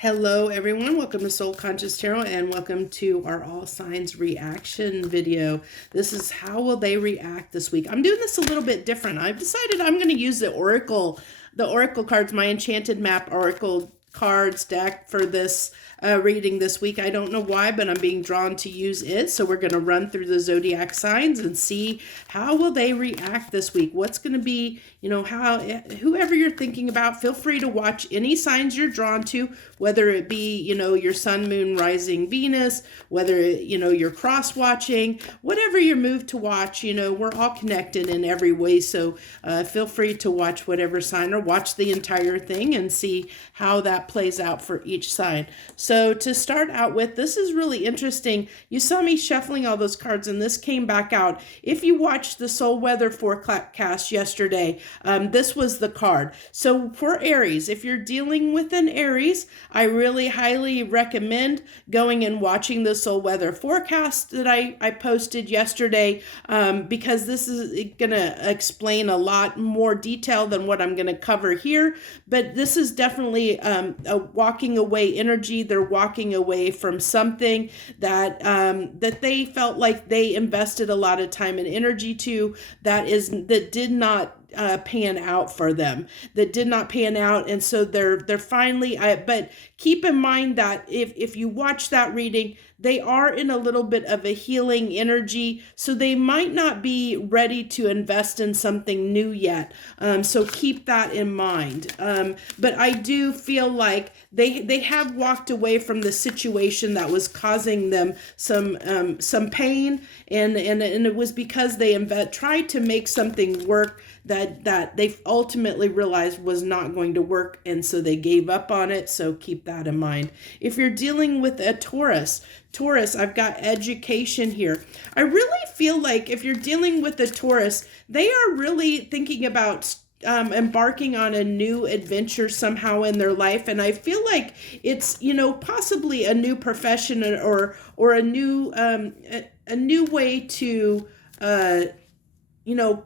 Hello everyone, welcome to Soul Conscious Tarot and welcome to our All Signs reaction video. This is how will they react this week. I'm doing this a little bit different. I've decided I'm going to use the Oracle cards, my Enchanted Map Oracle cards deck for this reading this week. I don't know why, but I'm being drawn to use it. So we're going to run through the zodiac signs and see how will they react this week. What's going to be, whoever you're thinking about, feel free to watch any signs you're drawn to, whether it be, your sun, moon, rising, Venus, whether, you're cross watching, whatever you're moved to watch, we're all connected in every way. So feel free to watch whatever sign or watch the entire thing and see how that plays out for each sign. So to start out with, this is really interesting. You saw me shuffling all those cards and this came back out. If you watched the soul weather forecast yesterday, this was the card. So for Aries, if you're dealing with an Aries, I really highly recommend going and watching the soul weather forecast that I posted yesterday, because this is going to explain a lot more detail than what I'm going to cover here. But this is definitely a walking away energy. They're walking away from something that that they felt like they invested a lot of time and energy to, that did not pan out for them, that did not pan out. And so they're finally, but keep in mind that if you watch that reading, they are in a little bit of a healing energy, so they might not be ready to invest in something new yet. So keep that in mind. But I do feel like they have walked away from the situation that was causing them some pain, and it was because they tried to make something work that they ultimately realized was not going to work, and so they gave up on it. So keep that in mind. If you're dealing with a Taurus, I've got education here. I really feel like if you're dealing with a Taurus, they are really thinking about embarking on a new adventure somehow in their life. And I feel like it's, possibly a new profession or a new way to,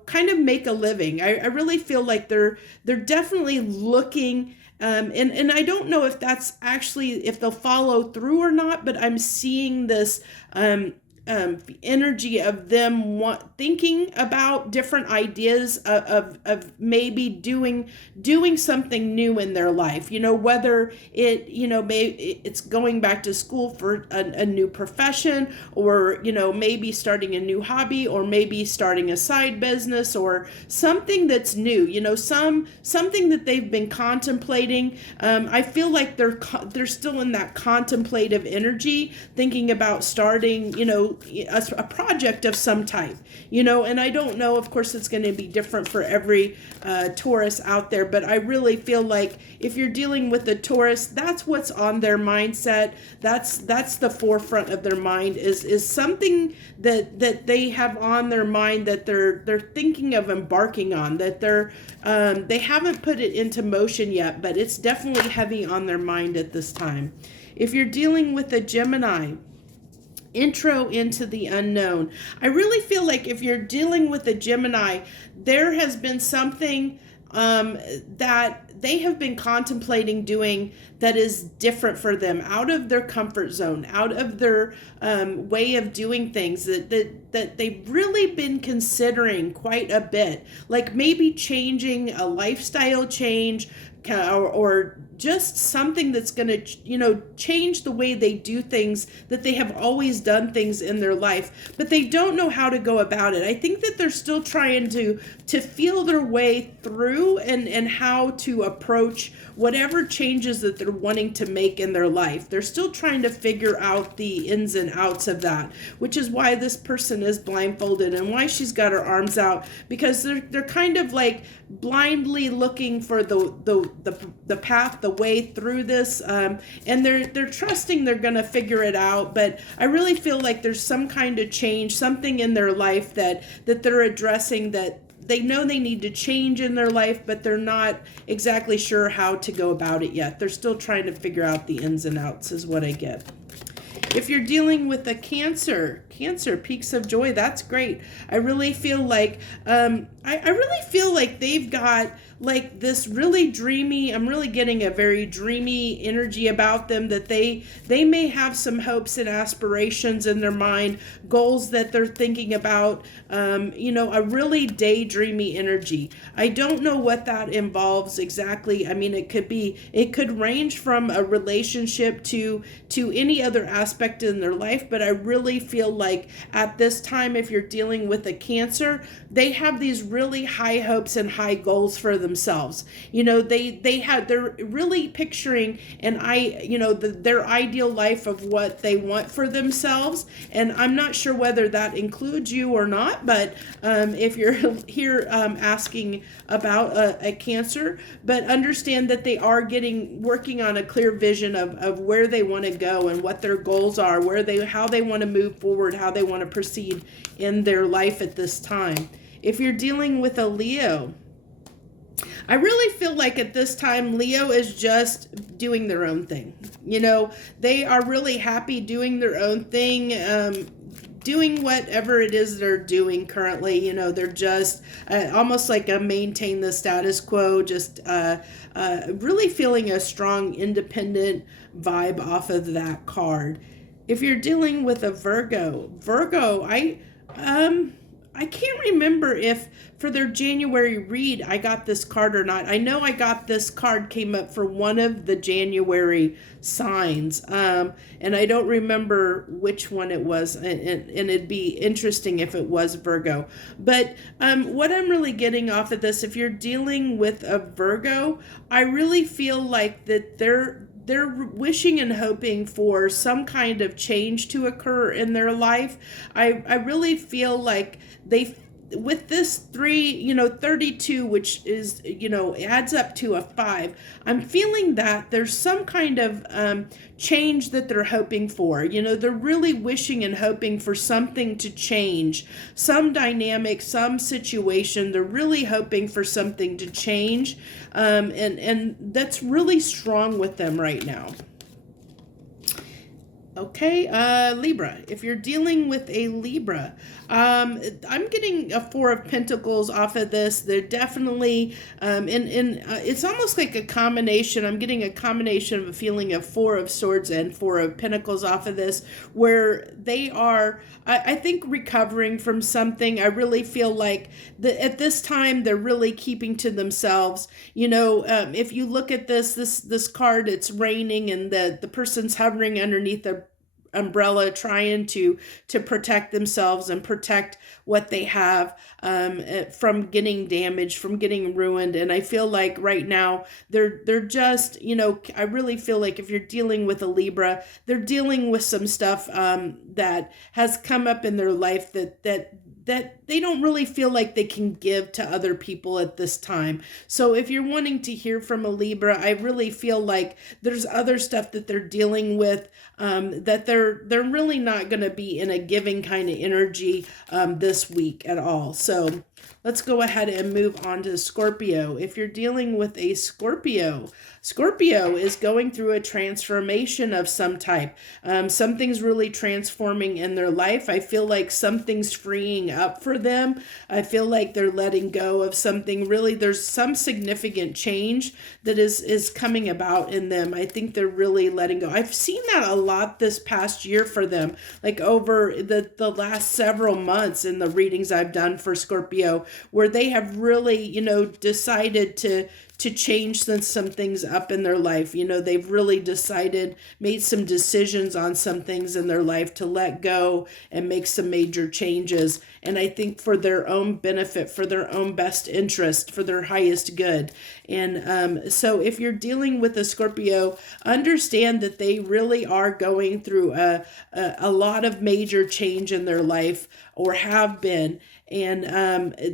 kind of make a living. I really feel like they're definitely looking, and I don't know if that's actually, if they'll follow through or not, but I'm seeing this energy of them thinking about different ideas of maybe doing something new in their life, whether it, maybe it's going back to school for a new profession, or, maybe starting a new hobby, or maybe starting a side business, or something that's new, something that they've been contemplating. I feel like they're still in that contemplative energy, thinking about starting, a project of some type, and I don't know, of course it's going to be different for every Taurus out there, but I really feel like if you're dealing with a Taurus, that's what's on their mindset. That's the forefront of their mind, is something that they have on their mind, that they're thinking of embarking on, that they haven't put it into motion yet, but it's definitely heavy on their mind at this time. If you're dealing with a Gemini, intro into the unknown. I really feel like if you're dealing with a Gemini, there has been something that they have been contemplating doing that is different for them, out of their comfort zone, out of their way of doing things, that they've really been considering quite a bit, like maybe changing a lifestyle change, or just something that's going to, change the way they do things, that they have always done things in their life, but they don't know how to go about it. I think that they're still trying to feel their way through and how to approach whatever changes that they're wanting to make in their life. They're still trying to figure out the ins and outs of that, which is why this person is blindfolded and why she's got her arms out, because they're kind of like blindly looking for the path, the way through this, and they're trusting they're gonna figure it out. But I really feel like there's some kind of change, something in their life that they're addressing, that they know they need to change in their life, but they're not exactly sure how to go about it yet. They're still trying to figure out the ins and outs, is what I get. If you're dealing with a Cancer, peaks of joy, that's great. I really feel like I really feel like they've got like this really dreamy, I'm really getting a very dreamy energy about them, that they may have some hopes and aspirations in their mind, goals that they're thinking about, a really daydreamy energy. I don't know what that involves exactly. I mean, it could range from a relationship to any other aspect in their life, but I really feel like at this time, if you're dealing with a Cancer, they have these really high hopes and high goals for themselves. They're really picturing their ideal life of what they want for themselves. And I'm not sure whether that includes you or not, but if you're here asking about a Cancer, but understand that they are working on a clear vision of where they want to go and what their goals are, how they want to move forward, how they want to proceed in their life at this time. If you're dealing with a Leo, I really feel like at this time, Leo is just doing their own thing. They are really happy doing their own thing, doing whatever it is they're doing currently. They're just almost like a maintain the status quo, just really feeling a strong independent vibe off of that card. If you're dealing with a Virgo, I can't remember if for their January read I got this card or not. I know I got this card, came up for one of the January signs, and I don't remember which one it was, and it'd be interesting if it was Virgo. But what I'm really getting off of this, if you're dealing with a Virgo, I really feel like that they're wishing and hoping for some kind of change to occur in their life. I really feel like with this 32, which is, adds up to a 5, I'm feeling that there's some kind of change that they're hoping for. They're really wishing and hoping for something to change, some dynamic, some situation. They're really hoping for something to change, and that's really strong with them right now. Okay, Libra. If you're dealing with a Libra, I'm getting a 4 of Pentacles off of this. They're definitely, it's almost like a combination. I'm getting a combination of a feeling of 4 of Swords and 4 of Pentacles off of this, where they are, I think, recovering from something. I really feel like at this time, they're really keeping to themselves. If you look at this card, it's raining and the person's hovering underneath the umbrella trying to protect themselves and protect what they have from getting damaged, from getting ruined. And I feel like right now they're just, I really feel like if you're dealing with a Libra, they're dealing with some stuff that has come up in their life that they don't really feel like they can give to other people at this time. So if you're wanting to hear from a Libra, I really feel like there's other stuff that they're dealing with, that they're really not going to be in a giving kind of energy this week at all. So let's go ahead and move on to Scorpio. If you're dealing with a Scorpio is going through a transformation of some type. Something's really transforming in their life. I feel like something's freeing up for them. I feel like they're letting go of something. Really, there's some significant change that is coming about in them. I think they're really letting go. I've seen that a lot this past year for them, like over the last several months in the readings I've done for Scorpio, where they have really, decided to change some things up in their life. They've really made some decisions on some things in their life to let go and make some major changes. And I think for their own benefit, for their own best interest, for their highest good. And so if you're dealing with a Scorpio, understand that they really are going through a lot of major change in their life, or have been. And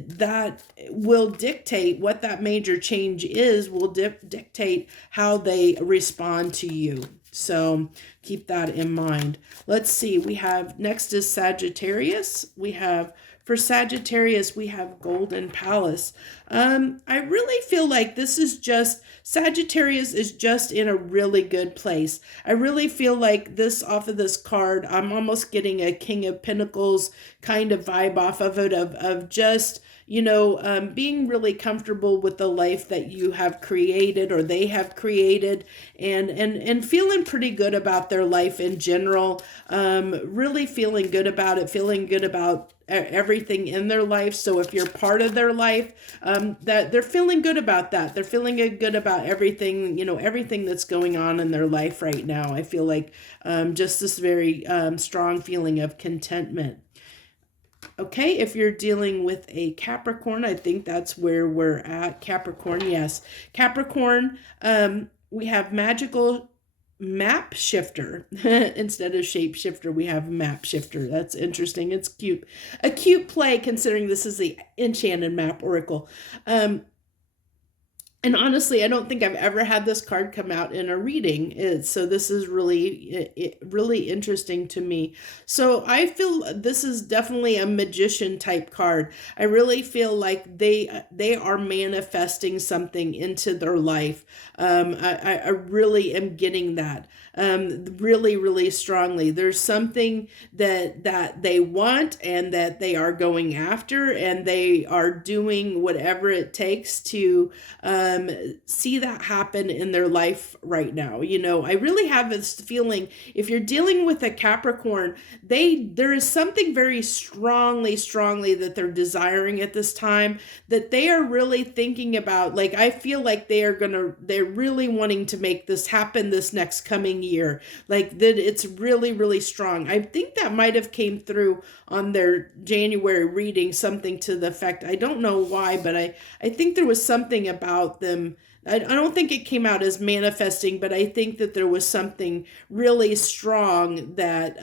that will dictate what that major change is, will dictate how they respond to you. So keep that in mind. Let's see. We have next is Sagittarius. For Sagittarius, we have Golden Palace. I really feel like Sagittarius is just in a really good place. I really feel like off of this card, I'm almost getting a King of Pentacles kind of vibe off of it, of just, being really comfortable with the life that you have created or they have created, and feeling pretty good about their life in general, really feeling good about it, feeling good about everything in their life. So if you're part of their life, that they're feeling good about that. They're feeling good about everything, everything that's going on in their life right now. I feel like just this very strong feeling of contentment. Okay, if you're dealing with a Capricorn, I think that's where we're at. Capricorn, yes. Capricorn, we have magical map shifter. Instead of shape shifter, we have map shifter. That's interesting. It's cute. A cute play considering this is the enchanted map oracle. And honestly, I don't think I've ever had this card come out in a reading. So this is really interesting to me. So I feel this is definitely a magician type card. I really feel like they are manifesting something into their life. I really am getting that really strongly. There's something that they want and that they are going after, and they are doing whatever it takes to see that happen in their life right now. I really have this feeling, if you're dealing with a Capricorn, there is something very strongly that they're desiring at this time, that they are really thinking about. Like, I feel like they're really wanting to make this happen this next coming year. Like, that it's really strong. I think that might have came through on their January reading, something to the effect, I don't know why, but I think there was something about them. I don't think it came out as manifesting, but I think that there was something really strong that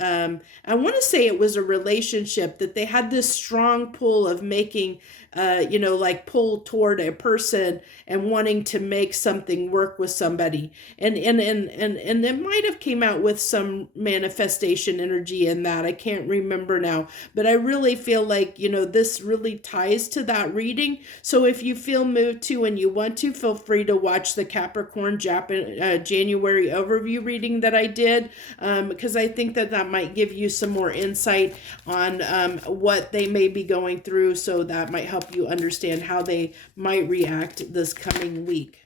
I want to say it was a relationship, that they had this strong pull of making, like pull toward a person and wanting to make something work with somebody. And it might have came out with some manifestation energy in that. I can't remember now, but I really feel like, this really ties to that reading. So if you feel moved to and you want to, feel free to watch the Capricorn January overview reading that I did, because I think that might give you some more insight on what they may be going through, so that might help you understand how they might react this coming week.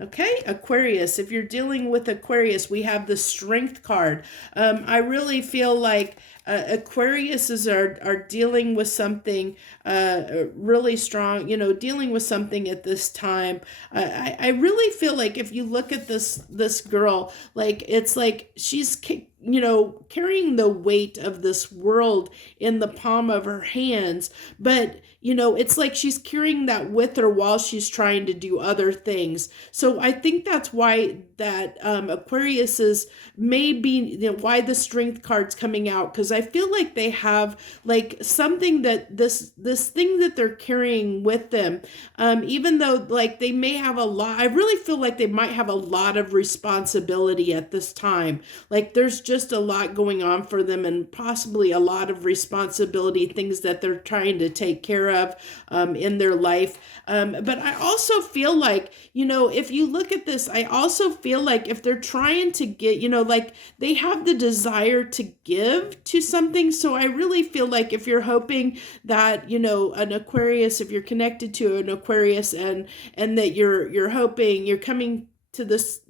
Okay, Aquarius. If you're dealing with Aquarius, we have the Strength card. I really feel like Aquariuses are dealing with something really strong, dealing with something at this time. I really feel like if you look at this girl, like, it's like she's carrying the weight of this world in the palm of her hands, but it's like she's carrying that with her while she's trying to do other things. So I think that's why that Aquariuses may be, why the Strength card's coming out, because I feel like they have like something that this thing that they're carrying with them, even though like they may have a lot, I really feel like they might have a lot of responsibility at this time. Like, there's just a lot going on for them, and possibly a lot of responsibility, things that they're trying to take care of in their life. But I also feel like, if you look at this, I also feel like if they're trying to get, like they have the desire to give to something. So I really feel like if you're hoping that, an Aquarius, if you're connected to an Aquarius, and that you're hoping, you're coming to this,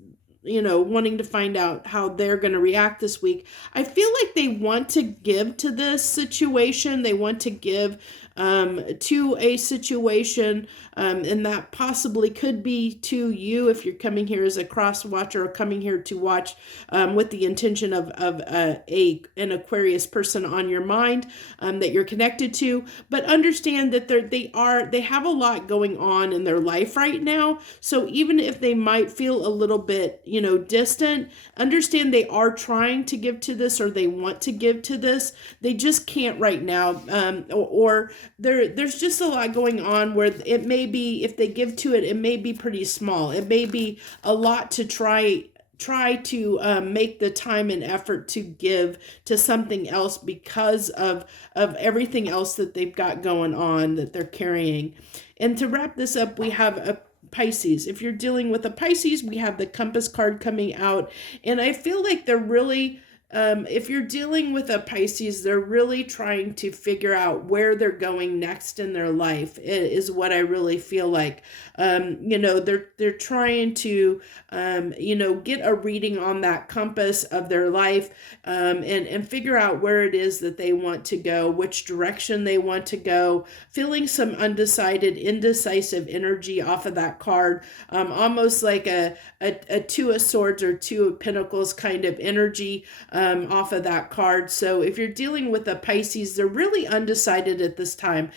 wanting to find out how they're going to react this week, I feel like they want to give to this situation. They want to give to a situation, and that possibly could be to you if you're coming here as a cross watcher, or coming here to watch with the intention of an Aquarius person on your mind that you're connected to. But understand that they have a lot going on in their life right now. So even if they might feel a little bit distant, understand they are trying to give to this, or they want to give to this. They just can't right now, or there's just a lot going on where it may be, if they give to it, it may be pretty small. It may be a lot to try to make the time and effort to give to something else because of everything else that they've got going on that they're carrying. And to wrap this up, we have a Pisces. If you're dealing with a Pisces, we have the Compass card coming out, and I feel like they're really if you're dealing with a Pisces, they're really trying to figure out where they're going next in their life, is what I really feel like. They're trying to, get a reading on that compass of their life, and figure out where it is that they want to go, which direction they want to go, feeling some undecided, indecisive energy off of that card, almost like a Two of Swords or Two of Pentacles kind of energy off of that card. So if you're dealing with a Pisces, they're really undecided at this time.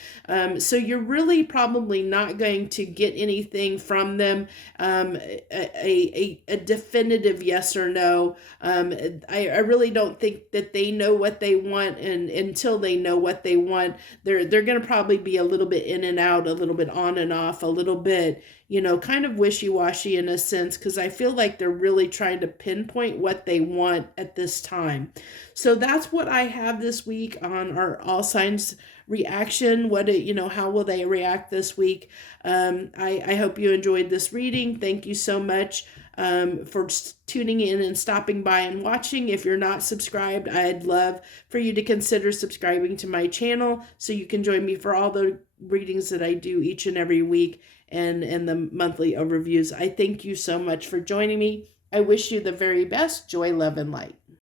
So you're really probably not going to get anything from them, a definitive yes or no. I really don't think that they know what they want, and until they know what they want, they're going to probably be a little bit in and out, a little bit on and off, a little bit, kind of wishy-washy in a sense, because I feel like they're really trying to pinpoint what they want at this time. So that's what I have this week on our all signs reaction. How will they react this week? I hope you enjoyed this reading. Thank you so much for tuning in and stopping by and watching. If you're not subscribed, I'd love for you to consider subscribing to my channel so you can join me for all the readings that I do each and every week, and the monthly overviews. I thank you so much for joining me. I wish you the very best. Joy, love, and light.